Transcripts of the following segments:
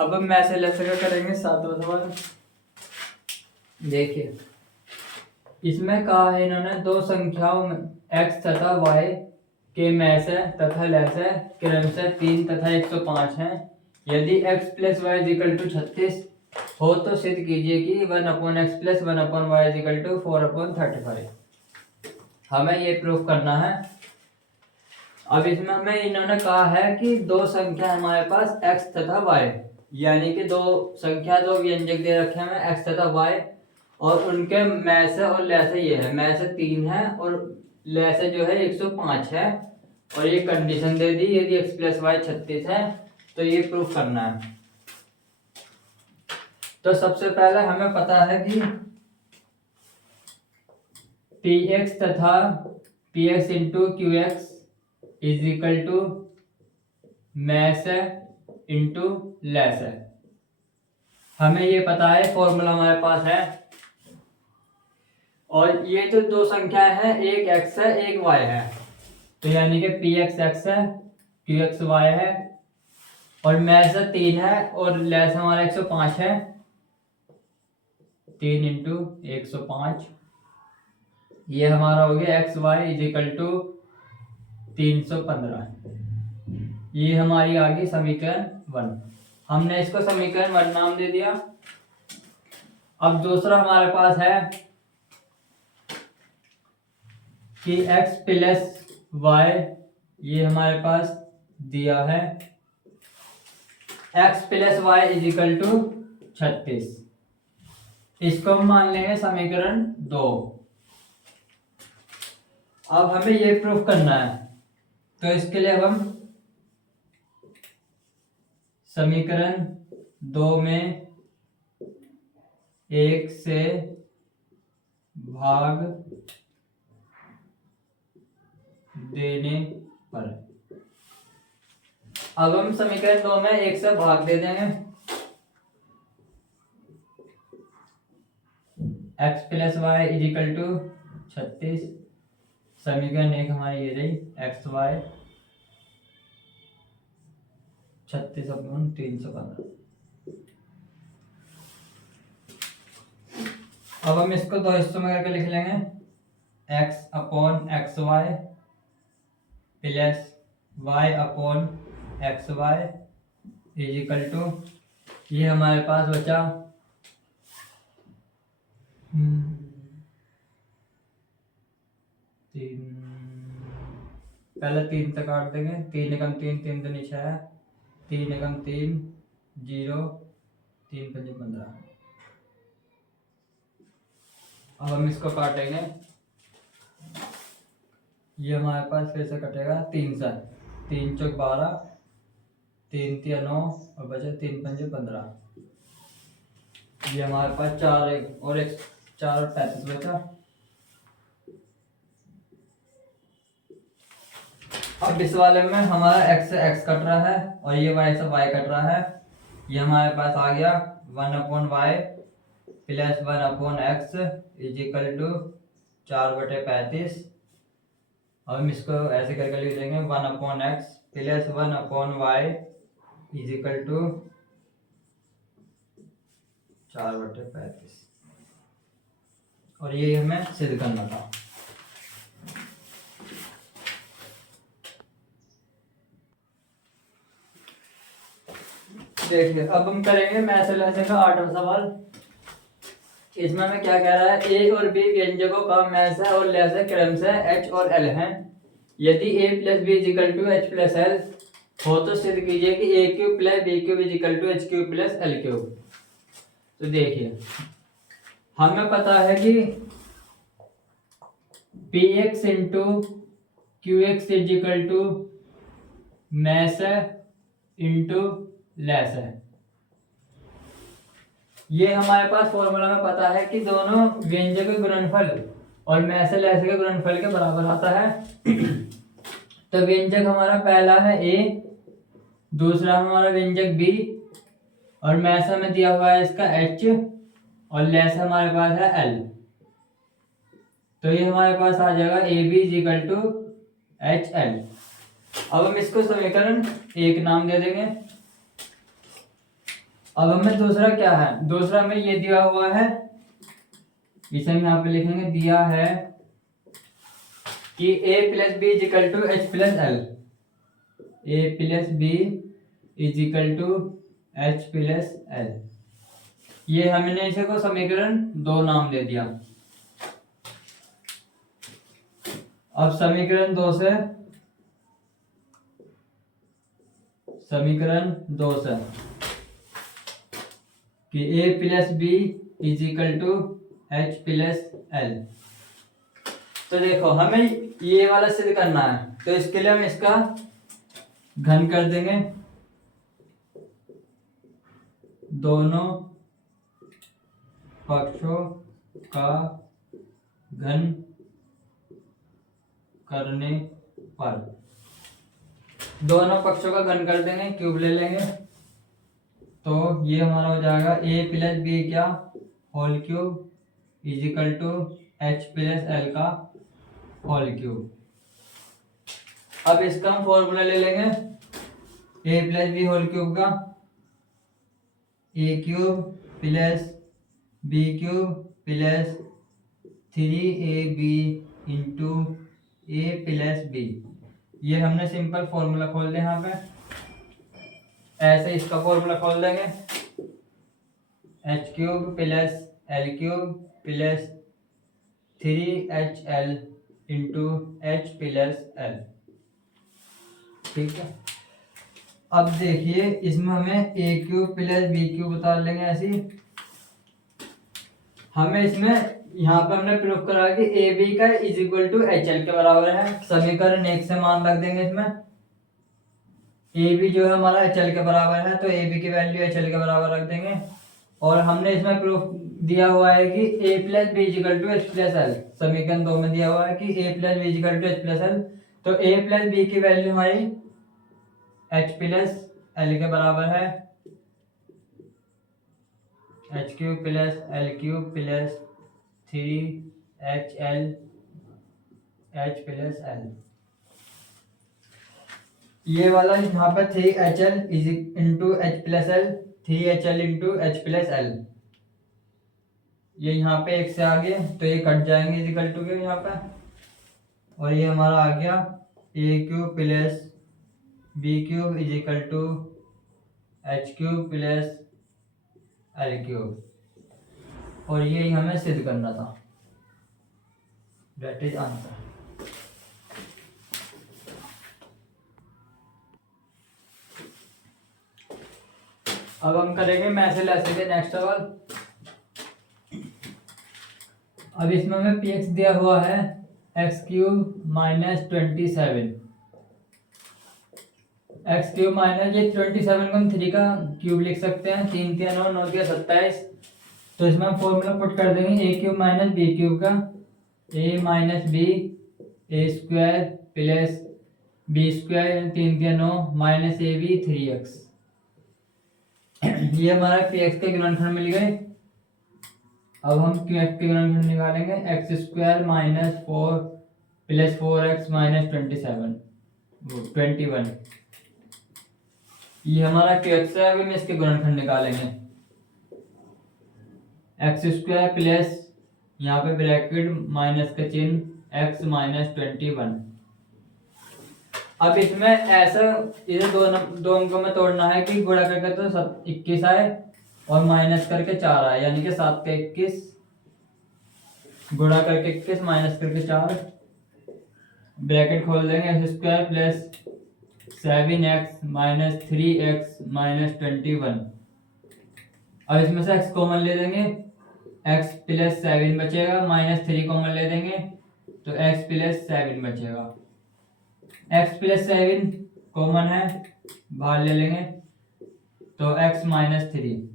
अब हम मैसे लेसे का करेंगे 7वां सवाल। देखिए इसमें कहा है इन्होंने दो संख्याओं में x तथा y के मैसे तथा लैसे क्रमशः 3 तथा 105 हैं। यदि x plus Y is equal to 36 हो तो सिद्ध कीजिए कि 1/x plus 1/y is equal to 4/35। हमें ये प्रूफ करना है। अब इसमें हमें इन्होंने कहा है कि दो संख्या हमारे पास x तथा y, यानी कि दो संख्या दो व्यंजक दे रखे हैं x तथा y, और उनके मैसे और लैसे ये है। मैसे 3 है और लैसे जो है 105 है, और ये कंडीशन दे दी यदि x प्लस वाई 36 है तो ये प्रूफ करना है। तो सबसे पहले हमें पता है कि px तथा px into q x is equal to मैसे इंटू लैसे। हमें ये पता है, फॉर्मूला हमारे पास है। और ये तो दो संख्याएं हैं, एक x है एक y है, तो यानी कि px x है qx y है, और मैसे 3 है और लैस हमारा 105 है। 3 इंटू 105 ये हमारा हो गया एक्स वाई इजिकल टू 315। ये हमारी आ गई समीकरण 1। हमने इसको समीकरण 1 नाम दे दिया। अब दूसरा हमारे पास है कि x प्लस वाई, ये हमारे पास दिया है x plus Y is equal to 36। इसको हम मान लेंगे समीकरण 2। अब हमें ये प्रूफ करना है, तो इसके लिए अब हम समीकरण 2 में 1 से भाग देने पर, अब हम समीकरण 2 में 1 से भाग दे देंगे। x plus Y is equal to 36। समीकरण 1 हमारी ये रही एक्स वाई 36/315। अब हम इसको दो हिस्सों में करके लिख लेंगे। x upon X Y plus y upon X Y is equal to, ये हमारे पास बचा पहले 3 तक काट देंगे। 3 एकम 3, 3 दूनी 6, 3 एकम 3 0, 3 पंजे 15। अब हम इसको काटेंगे। ये हमारे पास फिर से कटेगा 3 से, 3 चौक 12, 3 तिया 9 और बचे 3 पंजे 15। ये हमारे पास 4 और 35 बचा। अब इस वाले में हमारा x से x कट रहा है और ये y से y कट रहा है। ये हमारे पास आ गया 1/y plus 1/x is equal to 4/35। अब हम इसको ऐसे करके लिख देंगे 1/x plus 1/y is equal to 4/35। और ये हमें सिद्ध करना था। देखिए अब हम करेंगे मैसे लैसे का 8वां सवाल। इसमें हमें क्या कह रहा है, a और b व्यंजकों का मैसे और लैसे क्रमशः h और l हैं। यदि a plus B is equal to h plus l हो तो सिद्ध कीजिए कि a cube plus b cube equal to h cube plus l cube. तो देखिए हमें पता है कि px into qx equal to मैसे इंटू लेस है। ये हमारे पास फॉर्मूला में पता है कि दोनों व्यंजक के गुणनफल और मैसे लैसे के गुणनफल के बराबर आता है। तो व्यंजक हमारा पहला है a, दूसरा हमारा व्यंजक b, और मैसे में दिया हुआ है इसका h, और लैस हमारे पास है l। तो ये हमारे पास आ जाएगा ab is equal to H L. अब हम इसको समीकरण 1 नाम दे देंगे। अब हमें दूसरा क्या है, दूसरा में ये दिया हुआ है, इसे हम यहाँ पे लिखेंगे, दिया है कि a plus B is equal to H plus L, A plus B is equal to H plus L. ये हमने इसे को समीकरण 2 नाम दे दिया। अब समीकरण 2 से कि a plus B is equal to H plus L. तो देखो हमें ये वाला सिद्ध करना है, तो इसके लिए हम इसका घन कर देंगे, दोनों पक्षों का घन करने पर, दोनों पक्षों का घन कर देंगे, क्यूब ले लेंगे, तो ये हमारा हो जाएगा a प्लस बी क्या whole cube is equal to H plus L का होल क्यूब। अब इसका हम फॉर्मूला ले लेंगे a plus B whole cube का, a cube plus B cube plus 3ab into a plus B. ये हमने सिंपल फॉर्मूला खोल दिया यहाँ पे, ऐसे इसका फॉर्मूला खोल देंगे, H cube plus L cube plus 3HL into H plus L. ठीक है, अब देखिए इसमें हमें a cube plus B cube बता लेंगे ऐसी, हमें इसमें यहाँ पे हमने प्रूफ करा कि ए बी का is equal to H L के बराबर है। समीकरण 1 से मान रख देंगे इसमें, ए बी जो है हमारा एच एल के बराबर है, तो ए बी की वैल्यू एच एल के बराबर रख देंगे। और हमने इसमें प्रूफ दिया हुआ है कि a plus B is equal to H plus L, समीकरण 2 में दिया हुआ है कि a plus B is equal to H plus L, तो a प्लस बी की वैल्यू हमारी एच प्लस एल के बराबर है, H cube plus L cube plus 3HL H plus L. ये वाला यहाँ पर 3HL is into H plus L, 3HL into H plus L, ये यहाँ पे एक से आगे तो ये कट जाएंगे इजिकल टू के यहाँ पे, और ये हमारा आ गया a cube plus B cube equal to h cube plus L cube, और ये हमें सिद्ध करना था, दैट इज आंसर। अब हम करेंगे मैसेज ऐसे के नेक्स्ट सवाल। अब इसमें हमें px दिया हुआ है x cube minus 27, x cube minus ये 27 को हम 3 का क्यूब लिख सकते हैं, 3 3 9 9 3 27, तो इसमें हम फॉर्मूला पुट कर देंगे a cube minus b cube का, a minus b a square plus b square 3 3 9 minus a b 3x। ये हमारा पी एक्स के गुणनखंड मिल गए। अब हम क्यू एक्स के गुणनखंड निकालेंगे, x square minus 4 plus 4x minus 21, ये हमारा क्यू एक्स है। अभी हम इसके गुणनखंड निकालेंगे, एक्स स्क्वायर प्लस यहाँ पे ब्रैकेट माइनस का चिन्ह x माइनस 21। अब इसमें ऐसा इसे दो अंकों में तोड़ना है कि गुणा करके तो 21 आए और माइनस करके 4 आए, यानी कि 7 का 21 गुणा करके 21 माइनस करके 4, ब्रैकेट खोल देंगे, x square plus 7x minus 3x minus 21। अब इसमें से x कॉमन ले देंगे, x प्लस 7 बचेगा, माइनस 3 कॉमन ले देंगे तो x प्लस 7 बचेगा, x प्लस 7 कॉमन है बाहर ले लेंगे तो x माइनस 3।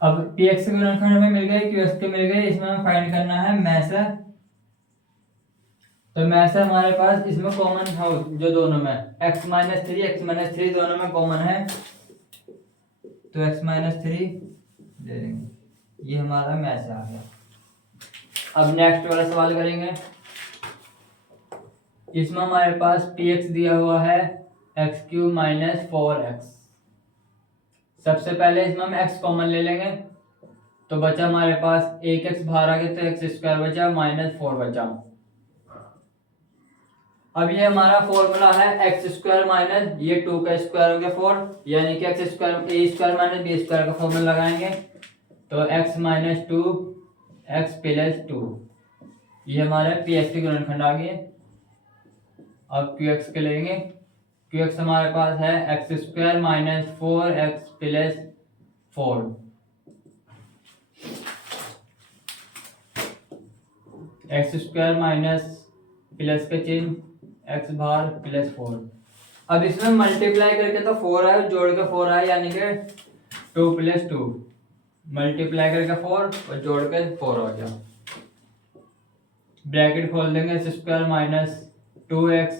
अब px के गुणनखंड में मिल गए, qx के मिल गए, इसमें हमें फाइंड करना है मैसा। तो मैसा हमारे पास इसमें कॉमन था जो दोनों में x माइनस 3 दोनों में कॉमन है, तो x माइनस 3 ले लेंगे, ये हमारा मैसा आ गया। अब नेक्स्ट वाला सवाल करेंगे। इसमें हमारे पास px दिया हुआ है एक्स क्यूब माइनस 4x। सबसे पहले इसमें हम x कॉमन ले लेंगे, तो बचा हमारे पास एक x बाहर आ गया, तो एक्स स्क्वायर बचा माइनस 4 बचा। अब ये हमारा फॉर्मूला है एक्स स्क्वायर माइनस ये 2 का स्क्वायर हो गया 4, यानी कि एक्स स्क्वायर ए स्क्वायर माइनस बी स्क्वायर का फॉर्मूला लगाएंगे, तो x माइनस 2 एक्स प्लस 2, ये हमारा पी एक्स की गुणनखंड आ गई। अब क्यू एक्स के लेंगे, क्यू एक्स हमारे पास है x square minus 4 x plus 4, x square minus plus के चिन्ह एक्स बार प्लस 4। अब इसमें मल्टीप्लाई करके तो 4 है, जोड़ के 4 है, यानी कि 2 प्लस 2, मल्टीप्लाई करके 4 और जोड़ के 4 हो गया। ब्रैकेट खोल देंगे, x square minus 2x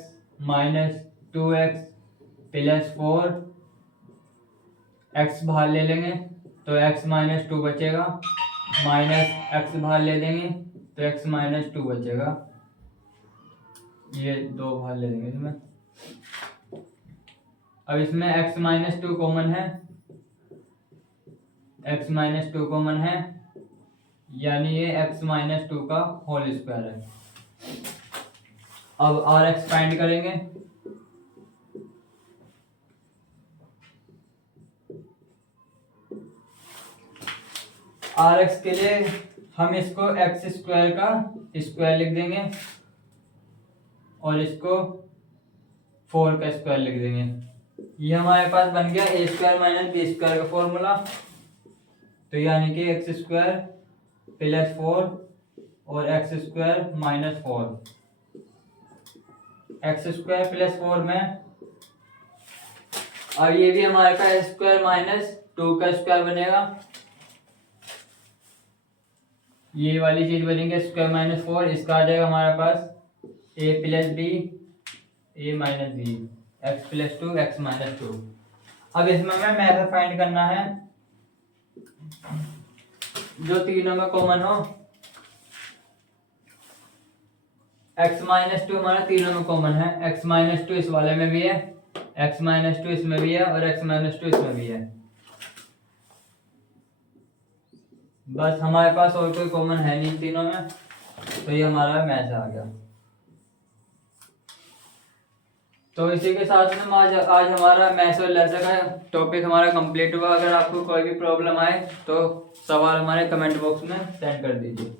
minus 2x plus 4, x बाहर ले लेंगे तो x माइनस 2 बचेगा, माइनस x बाहर ले देंगे तो x माइनस 2 बचेगा, ये 2 बाहर ले देंगे इसमें। अब इसमें x माइनस 2 कॉमन है, x माइनस 2 कॉमन है, यानी ये x माइनस 2 का होल स्क्वायर है। अब rx फाइंड करेंगे, rx के लिए हम इसको x स्क्वायर का स्क्वायर लिख देंगे और इसको 4 का स्क्वायर लिख देंगे। ये हमारे पास बन गया ए स्क्वायर माइनस बी स्क्वायर का फॉर्मूला, तो यानी कि एक्स स्क्वायर प्लस 4 और x square minus 4, x square plus 4 में, और ये भी हमारे पास स्क्वायर माइनस 2 का स्क्वायर बनेगा, ये वाली चीज बनेगी स्क्वायर माइनस 4, इसका आ जाएगा हमारे पास a plus b a minus b x plus 2 x minus 2। अब इसमें हमें मेथड फाइंड करना है जो तीनों में कॉमन हो। x माइनस 2 हमारा तीनों में कॉमन है, x माइनस 2 इस वाले में भी है, x माइनस 2 इसमें भी है और x माइनस 2 इसमें भी है। बस हमारे पास और कोई कॉमन है नहीं तीनों में, तो ये हमारा मैच आ गया। तो इसी के साथ में आज हमारा मैथ्स और लेसन का टॉपिक हमारा कंप्लीट हुआ। अगर आपको कोई भी प्रॉब्लम आए तो सवाल हमारे कमेंट बॉक्स में सेंड कर दीजिए।